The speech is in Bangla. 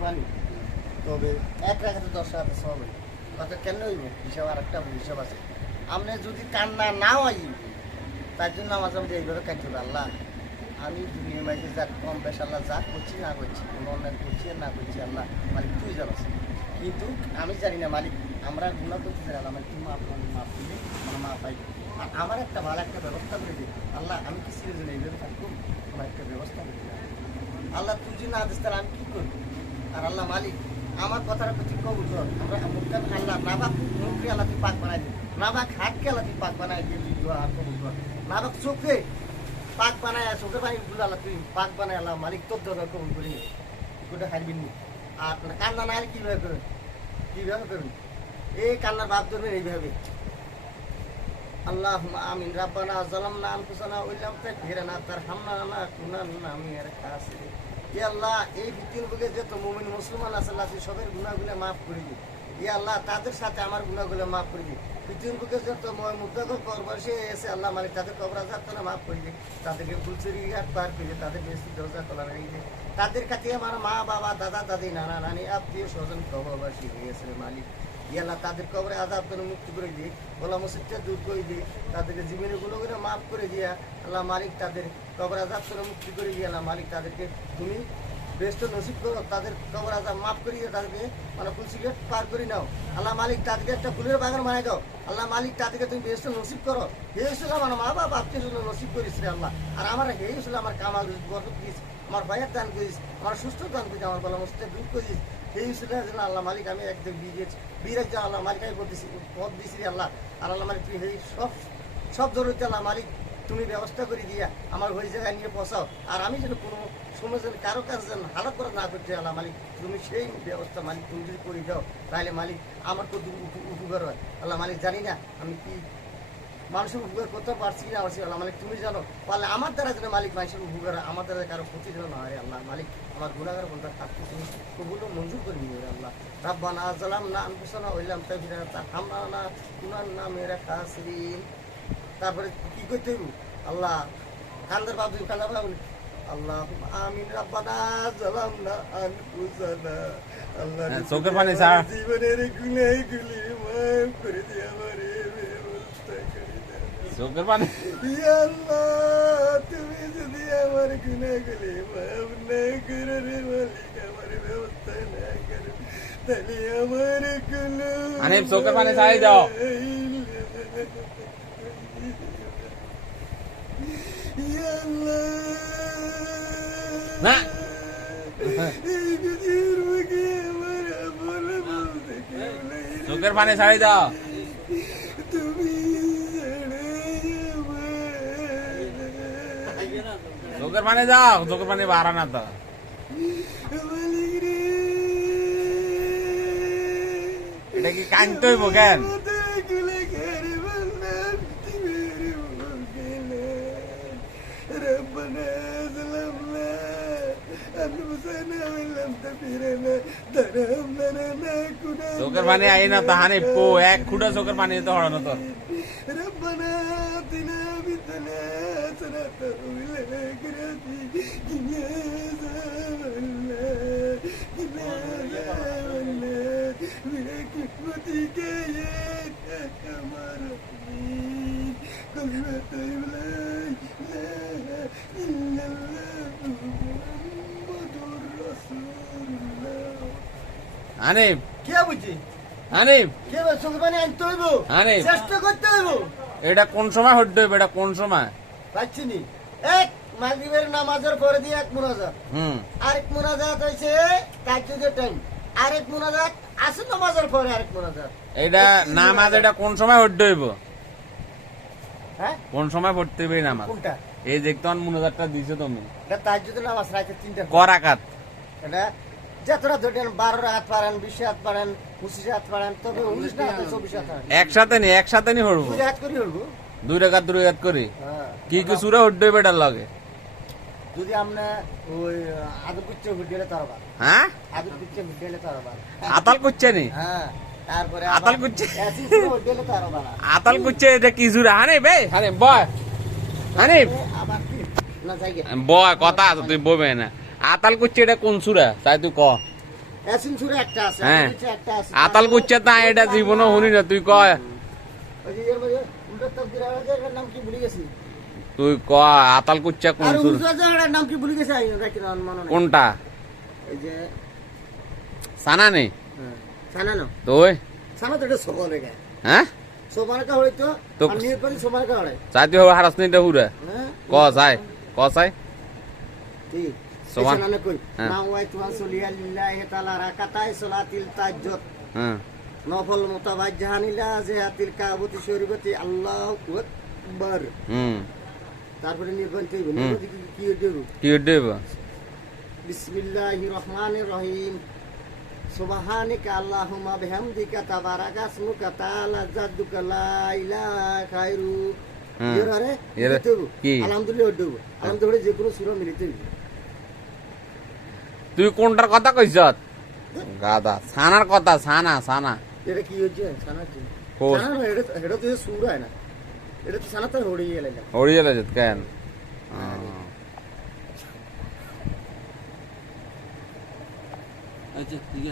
পানি, তবে 1 রাকাতে 10 রাকাতে সওয়াব হয়। কথা কেন হইব হিসাব, আর একটা হিসাব আছে। আপনি যদি কান্না না হয় তার জন্য নামাজ আমি এইভাবে কাটতে হবে। আল্লাহ আমি দুনিয়ার মাঝে যা কম বেশ আল্লাহ যা করছি না করছি, কোনো অন্যায় করছি আর না করছি, আল্লাহ মালিক তুই জানাস। কিন্তু আমি জানি না মালিক, আমরা গুণা করতে জানি আল্লাহ, তুই মাফ দিলে আমার মা পাই। আর আমার একটা ভালো একটা ব্যবস্থা করে দিই আল্লাহ, আমি কি সিরিয়াস এইভাবে থাকবো, আমার একটা ব্যবস্থা করে দিই আল্লাহ। তুই যদি না দিস তাহলে আমি কী করবো? আর আল্লাহ মালিক আমার কথাটা তুই কবুল কর। আমরা মুখটা আল্লাহ না বাক মুখে আল্লাহ তুই পাক বানাই দিই, না বাক হাতকে আল্লাহ তুই পাক বানাই দিয়ে তুই দোয়া কবুল কর। না বাক চোখে পাক বানায়, চোখের পানি গুলো আল্লাহ তুই পাক বানায় আল্লাহ মালিক তোর দোয়া কবুল করি গোটা হারবি নি। আর কান্না না হলে কীভাবে করবেন, কীভাবে করবেন? এই কান্নার ভাব ধরবেন এইভাবে, আল্লাহুম্মা আমিন। রাব্বানা যালামনা আনফুসানা ওয়া ইল্লাম তাগফির লানা ওয়া তারহামনা লানাকুনান্না মিনাল খাসিরিন। ইয়া আল্লাহ এই পৃথিবীতে যত মুমিন মুসলমান আছে আল্লাহ তুই সবের গুনাহগুলো মাফ করে দিই। ইয়া আল্লাহ তাদের সাথে আমার গুনাহগুলো মাফ করে দিই। পৃথিবীতে যত মুত্তাকি কবরবাসী এসে আল্লাহ মালিক তাদের কবর আযাবটা মাফ করে দিই, তাদেরকে ফুলচুরিয়াত পার করে তাদের বেশি দরজা খোলা রেখে দিই। তাদের কাছে আমার মা বাবা দাদা দাদি নানা নানি আত্মীয় স্বজন কবরবাসী হয়েছে মালিক। ইয়াল্লাহ তাদের কবরে আযাব থেকে মুক্তি করে দিয়ে, গোলা মুসিবতটা দূর করে দিয়ে, তাদেরকে জীবনের গুলোগুলো মাফ করে দিয়া আল্লাহ মালিক তাদের কবর আযাব থেকে মুক্তি করে দিয়ে আল্লাহ মালিক তাদেরকে তুমি বেস্ট নসিব করো, তাদের কবর আযাব মাফ করে দিয়ে তাদেরকে মানে ফুলসিগেট পার করে নাও আল্লাহ মালিক, তাদেরকে একটা ফুলের বাগান বানাই দাও আল্লাহ মালিক, তাদেরকে তুমি বেস্ট নসিব করো। হে হিসেবে আমার মা বাবা আত্মীয় স্বজন নসিব করিস রে আল্লাহ। আর আমার হে হিসেবে আমার কামাল বরকত দিস, আমার ভাইয়ের দান করিস, আমার সুস্থ দান করিস, আমার গলা মস্তে দূর করিস। এই হিসেবে আল্লাহ মালিক আমি একদম বীর একজন আল্লাহ মালিক আমি বলতেছি পথ দিছি আল্লাহ। আর আল্লাহ মালিক তুমি এই সব জরুরি আল্লাহ মালিক তুমি ব্যবস্থা করে দিয়া আমার ওই জায়গায় নিয়ে পৌঁছাও। আর আমি যেন কোনো সময় যেন কারো কাছে যেন হালাত করা না করতে আল্লাহ মালিক, তুমি সেই ব্যবস্থা মালিক তুমি যদি করে দাও তাহলে মালিক আমার কত উপকার হয় আল্লাহ মালিক। জানি না আমি কি মানুষের উপকার করতে পারছি কিনা পারছি আল্লাহ মালিক তুমি জানো। পারলে আমার দ্বারা যেন মালিক মানুষের উপকার, আমার দ্বারা কারো ক্ষতি যেন না হয় আল্লাহ মালিক। আমার গুনাহগার বন্ধা থাকতে তুমি ওগুলো মঞ্জুর করে নিও আল্লাহ। রাব্বানা যালামনা আনফুসানা ওয়া ইল্লাম তাগফির লানা ওয়া তারহামনা লানাকুনান্না মিনাল খাসিরিন। তারপরে কি করতে হইব আল্লাহ? কান্দার বাবু কান্দার বাবু আল্লাহুম্মা আমিন। রাব্বানা যালামনা আনফুসানা, আল্লাহ চোখের পানি স্যার, জীবনের গুনাহগুলি মাফ করে দিও আমারে, চোখের পানি। ইয়া আল্লাহ তুমি যদি আমার গুনাহগুলি মাফ না করো রে মালিক, আমার ব্যবস্থা না করো তাহলে আমার কোনো আনিব চোখের পানি ছাড়াই দাও। ইয়া আল্লাহ না চোখের পানি ছাড়াই দাও। তুমি চোখের পানি যাও, চোখের পানি বাড়া না তো। এটা কি কানতে হইব কেন? চোখের পানি আই না তো হানি পো এক খুঁটা চোখের পানি তো হড়ানো তো। ربنا آتنا في الدنيا حسنة وفي الآخرة قنا عذاب النار قنا عذاب النار برحمتك يا أرحم الراحمين. كلمة لا إله إلا الله محمد رسول الله. হানিফ কে বুঝি হানিফ কে চোখের পানি আনতে হইব, হানিফ চেষ্টা করতে হইব। এটা কোন সময় হইতে হইবে? এটা কোন সময়? পাচ্ছি নি এক মাগরিবের নামাজের পরে দিয়ে এক মুনাজাত, আরেক মুনাজাত হইছে তাহাজ্জুদের টাইম, আরেক মুনাজাত আসর নামাজের পরে আরেক মুনাজাত। এটা নামাজ এটা কোন সময় হইতে হইব? হ্যাঁ কোন সময় পড়তে হইবে এই নামাজ? কোনটা? এই যে তখন মুনাজাতটা দিছো তুমি, এটা তাহাজ্জুদের নামাজ রাতে 3টা। ক রাকাত? এটা যতটা ধরেন 12 রাকাত পারেন, 20 রাকাত পারেন, 25 রাকাত পারেন, তবে 19 রাকাত 24 রাকাত পারেন। একসাথে নি হইব? 2 রাকাত করি হইব। 2 রাকাত করি। হ্যাঁ কি কি সূরা হইতে হইবে এটার লগে? যদি আমরা ওই আদর কুচ্চে ভিডিওলে তারবা, হ্যাঁ আদর কুচ্চে ভিডিওলে তারবা, আতাল কুচ্ছে নি? হ্যাঁ তারপরে আতাল কুচ্ছে, এসি সূরা ভিডিওলে তারবা না। আতাল কুচ্ছে এটা কি সূরা? হানিফ বে হানিফ বয়, হানিফ আবার কি না যাইগে বয় কথা আছে তুই বলবে না। আতাল কুচ্ছে এটা কোন সূরা তাই তুই ক? এসিন সুরে একটা আছে হ্যাঁ। আমার কাছে একটা আছে আতাল কুচ্চা তা এটা জীবনও শুনি না তুই কয় ওই যে এর মধ্যে উল্টা তাকদির আছে এর নাম কি ভুলে গেছি তুই কয় আতাল কুচ্চা কোন আর সুর উল্টা যার নাম কি ভুলে গেছি আইনো রাখি না মনে নাই কোনটা এই যে সানা নেই সানা না তুই সানা তো এটা সবলে গে হ্যাঁ সোমানে কা হইতো তো- আর নির্বাচন সোমানে কা হড়ে চাইতে হবে হারাস নিতে হুরে হ্যাঁ ক চাই ক চাই ঠিক সোমান- সোমান কই হ্যাঁ। না ওয়াই তুয়ান সলিয়া লিল্লাহি তাআলা রাকাতাই সালাতিল তাজ্জুদ হ্যাঁ নফল মুতাবাজ্জাহানিলা জিহাতিল কাবাতি শরীফতি আল্লাহু আকবার তারপরে নির্বাচন কইব নির্বাচন কি দেব কি দেব বিসমিল্লাহির রহমানির রহিম সুবহানাকা আল্লাহুম্মা বিহামদিকা তাবারাকা ইসমুকা তাআলা জাদ্দুকা লা ইলাহা গায়রু হ্যাঁ। এরে এরে কি? আলহামদুলিল্লাহ দেব আলহামদুলিল্লাহ যে কোনো সূরা মিলিতে হইবে। তুই কোনটার কথা কইছ গাদা সানার কথা সানা সানা এটা কি হচ্ছে সানা কি কোন? সানা না, এটা তো সূরা না এটা তো সানা তো হড়ে গেল হড়ি গেলে কেন আচ্ছা ঠিক আছে